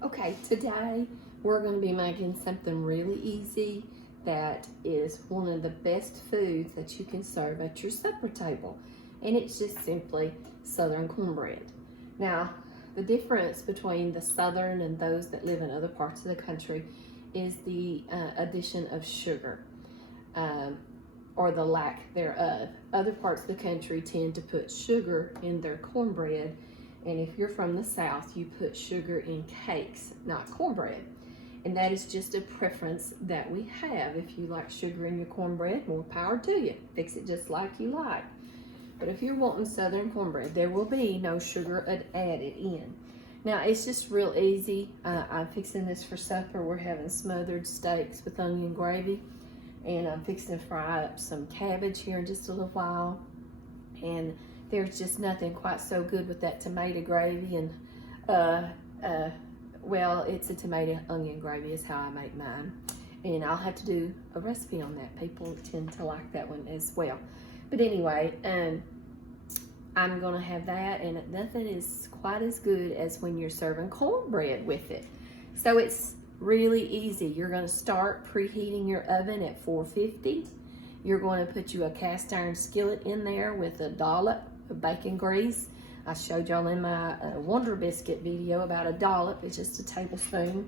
Okay, today we're going to be making something really easy that is one of the best foods that you can serve at your supper table. And it's just simply Southern cornbread. Now, the difference between the Southern and those that live in other parts of the country is the addition of sugar, or the lack thereof. Other parts of the country tend to put sugar in their cornbread, and if you're from the South, you put sugar in cakes, not cornbread. And that is just a preference that we have. If you like sugar in your cornbread, more power to you. Fix it just like you like. But if you're wanting Southern cornbread, there will be no sugar added in. Now, it's just real easy. I'm fixing this for supper. We're having smothered steaks with onion gravy. And I'm fixing to fry up some cabbage here in just a little while. And there's just nothing quite so good with that tomato gravy. And, well, it's a tomato onion gravy is how I make mine. And I'll have to do a recipe on that. People tend to like that one as well. But anyway, I'm gonna have that, and nothing is quite as good as when you're serving cornbread with it. So it's really easy. You're gonna start preheating your oven at 450. You're going to put you a cast iron skillet in there with a dollop of bacon grease. I showed y'all in my Wonder Biscuit video about a dollop. It's just a tablespoon,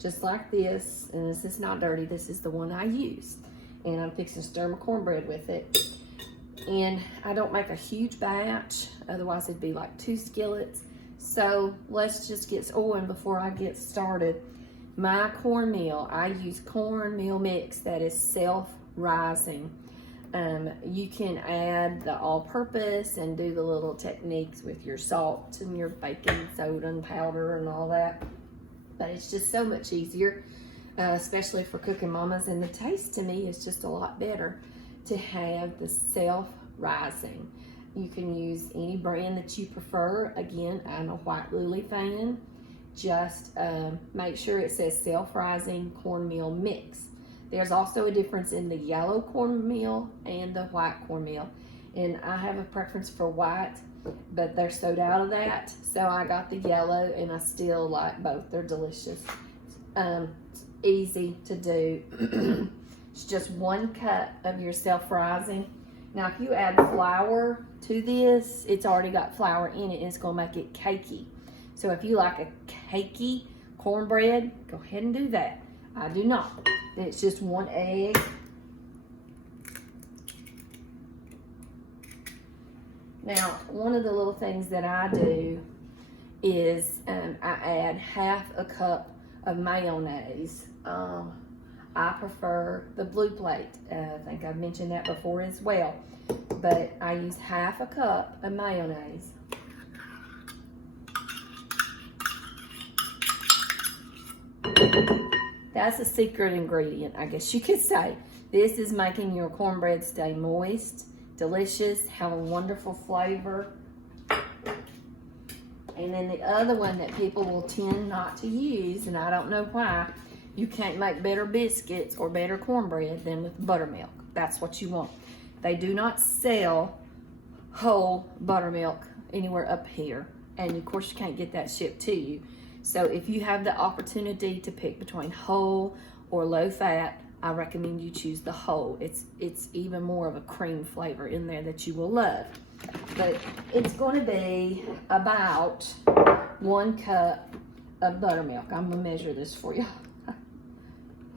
just like this. And this is not dirty. This is the one I used. And I'm fixing to stir my cornbread with it. And I don't make a huge batch, otherwise it'd be like 2 skillets. So let's just get going before I get started. My cornmeal, I use cornmeal mix that is self-rising. You can add the all-purpose and do the little techniques with your salt and your baking soda and powder and all that. But it's just so much easier, especially for cooking mamas. And the taste to me is just a lot better to have the self-rising. You can use any brand that you prefer. Again, I'm a White Lily fan. Just make sure it says self-rising cornmeal mix. There's also a difference in the yellow cornmeal and the white cornmeal. And I have a preference for white, but they're sold out of that. So I got the yellow, and I still like both. They're delicious. Easy to do. It's just 1 cup of your self-rising. Now, if you add flour to this, it's already got flour in it, and it's gonna make it cakey. So if you like a cakey cornbread, go ahead and do that. I do not. It's just 1 egg. Now, one of the little things that I do is I add half a cup of mayonnaise. I prefer the Blue Plate. I think I've mentioned that before as well. But I use half a cup of mayonnaise. That's a secret ingredient, I guess you could say. This is making your cornbread stay moist, delicious, have a wonderful flavor. And then the other one that people will tend not to use, and I don't know why, you can't make better biscuits or better cornbread than with buttermilk. That's what you want. They do not sell whole buttermilk anywhere up here. And of course you can't get that shipped to you. So if you have the opportunity to pick between whole or low fat, I recommend you choose the whole. It's even more of a cream flavor in there that you will love. But it's going to be about 1 cup of buttermilk. I'm going to measure this for you.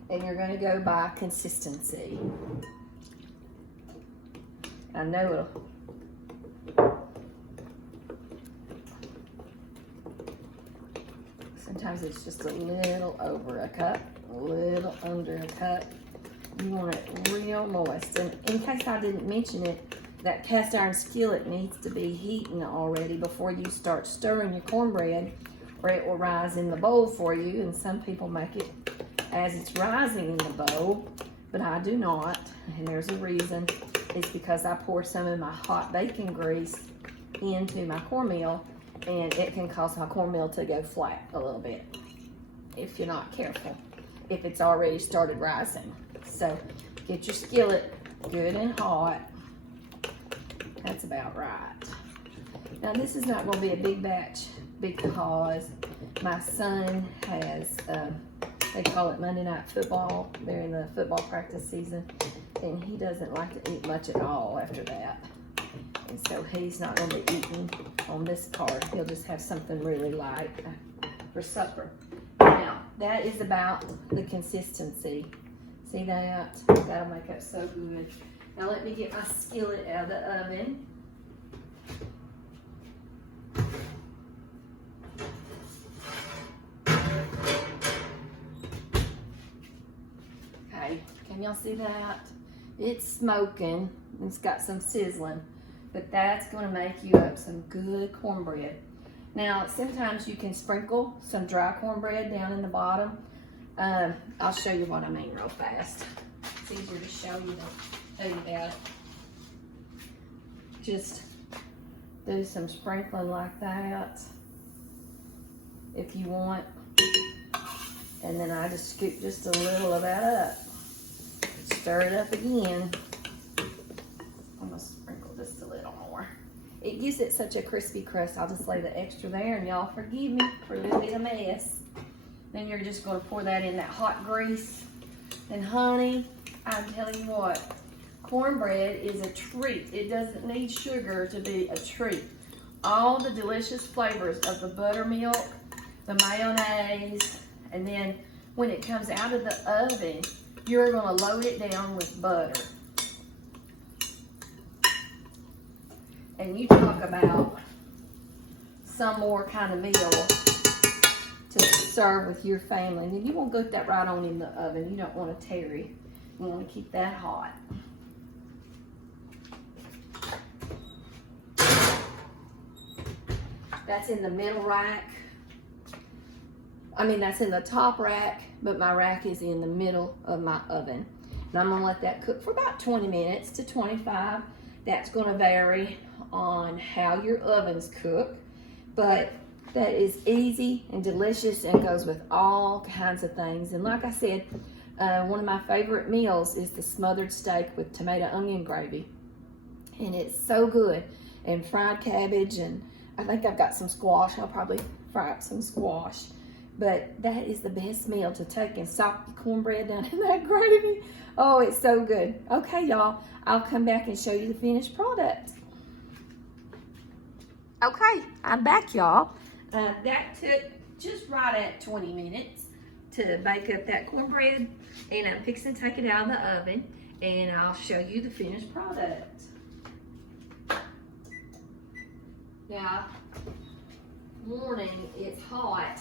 And you're going to go by consistency. I know it'll... Sometimes it's just a little over a cup, a little under a cup. You want it real moist. And in case I didn't mention it, that cast iron skillet needs to be heating already before you start stirring your cornbread, or it will rise in the bowl for you. And some people make it as it's rising in the bowl, but I do not. And there's a reason. It's because I pour some of my hot bacon grease into my cornmeal, and it can cause my cornmeal to go flat a little bit if you're not careful, if it's already started rising. So get your skillet good and hot. That's about right. Now this is not going to be a big batch because my son has, they call it Monday Night Football. They're in the football practice season, and he doesn't like to eat much at all after that. And so he's not going to be eating on this card. He'll just have something really light for supper. Now, that is about the consistency. See that? That'll make it so good. Now let me get my skillet out of the oven. Okay, can y'all see that? It's smoking. It's got some sizzling, but that's going to make you up some good cornbread. Now, sometimes you can sprinkle some dry cornbread down in the bottom. I'll show you what I mean real fast. It's easier to show you than tell you that. Just do some sprinkling like that if you want. And then I just scoop just a little of that up. Stir it up again. I'm gonna sprinkle just a little more. It gives it such a crispy crust. I'll just lay the extra there, and y'all forgive me for a little bit of mess. Then you're just gonna pour that in that hot grease. And honey, I'm telling you what, cornbread is a treat. It doesn't need sugar to be a treat. All the delicious flavors of the buttermilk, the mayonnaise, and then when it comes out of the oven, you're gonna load it down with butter. And you talk about some more kind of meal to serve with your family. And you won't get that right on in the oven. You don't want to tarry. You want to keep that hot. That's in the middle rack. I mean, that's in the top rack, but my rack is in the middle of my oven. And I'm gonna let that cook for about 20 minutes to 25. That's gonna vary on how your ovens cook, but that is easy and delicious and goes with all kinds of things. And like I said, one of my favorite meals is the smothered steak with tomato onion gravy. And it's so good. And fried cabbage, and I think I've got some squash. I'll probably fry up some squash. But that is the best meal to take and soak the cornbread down in that gravy. Oh, it's so good. Okay, y'all, I'll come back and show you the finished product. Okay, I'm back, y'all. That took just right at 20 minutes to bake up that cornbread, and I'm fixing to take it out of the oven, and I'll show you the finished product. Now, warning, it's hot,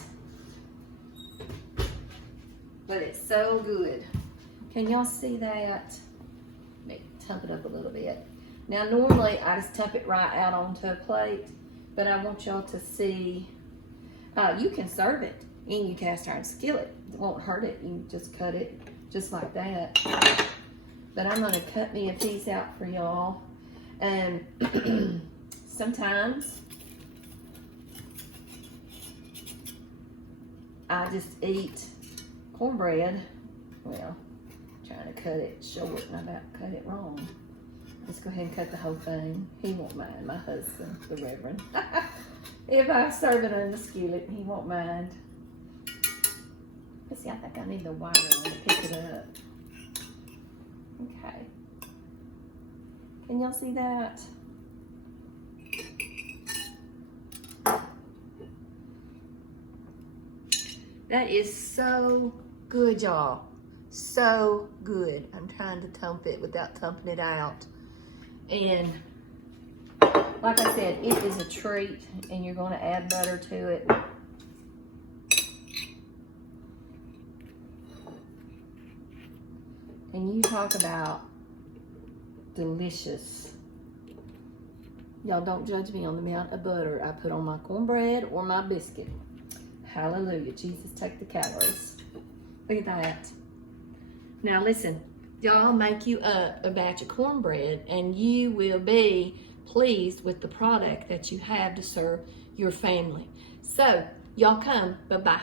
but it's so good. Can y'all see that? Let me tump it up a little bit. Now, normally I just tump it right out onto a plate, but I want y'all to see, you can serve it in your cast iron skillet. It won't hurt it. You can just cut it just like that. But I'm gonna cut me a piece out for y'all. And sometimes I just eat cornbread. Well, trying to cut it short and I'm about to cut it wrong. Let's go ahead and cut the whole thing. He won't mind, my husband, the Reverend. If I serve it in the skillet, he won't mind. Let's see, I think I need the wire to pick it up. Okay. Can y'all see that? That is so good, y'all. So good. I'm trying to tump it without tumping it out. And like I said, it is a treat, and you're going to add butter to it. And you talk about delicious. Y'all don't judge me on the amount of butter I put on my cornbread or my biscuit. Hallelujah. Jesus, take the calories. Look at that. Now listen, y'all make you up a batch of cornbread and you will be pleased with the product that you have to serve your family. So, y'all come. Bye-bye.